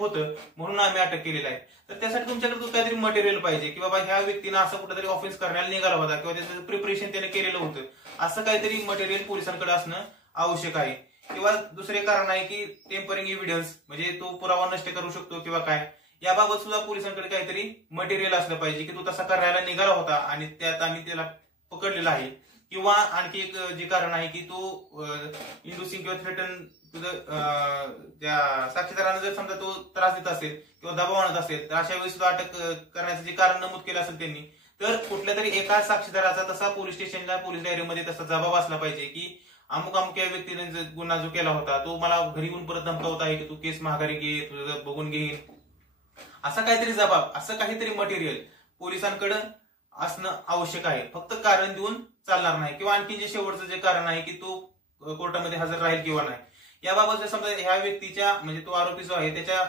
होतं म्हणून आम्ही अटक केलेला आहे। तर त्यासाठी तुमच्याकडे काहीतरी मटेरियल पाहिजे की बाबा ह्या व्यक्तीनं असं कुठेतरी ऑफेन्स करण्याला निघाला होता किंवा त्याचं प्रिपरेशन त्याने केलेलं होतं, असं काहीतरी मटेरियल पोलिसांकडे असणं आवश्यक आहे। किंवा दुसरे कारण आहे की टेम्परिंग एव्हिडन्स, म्हणजे तो पुरावा नष्ट करू शकतो किंवा काय, याबाबत सुद्धा पोलिसांकडे काहीतरी मटेरियल असलं पाहिजे की तो तसा करायला निघाला होता आणि त्यात आम्ही त्याला पकडलेला आहे। किंवा आणखी एक जे कारण आहे की तो इंड्युसिंग किंवा थ्रेटन त्या साक्षीदारांना जर समजा तो त्रास देत असेल किंवा दबाव आणत असेल तर अशा वेळी सुद्धा अटक करण्याचं जे कारण नमूद केलं असेल त्यांनी, तर कुठल्या तरी एका साक्षीदाराचा तसा पोलीस स्टेशनला पोलीस डायरीमध्ये तसा जबाब असला पाहिजे की अमुक अमुक या व्यक्तीने गुन्हा जो केला होता तो मला घरी येऊन परत धमकावत आहे की तू केस माघारी घे, तुझं बघून घेईन, असा काहीतरी जबाब, असं काहीतरी मटेरियल पोलिसांकडे असणं आवश्यक आहे। फक्त कारण देऊन चालणार नाही। किंवा आणखी जे शेवटचं जे कारण आहे की तो कोर्टामध्ये हजर राहील किंवा नाही, याबाबत जर समजा ह्या व्यक्तीच्या म्हणजे तो आरोपी जो आहे त्याच्या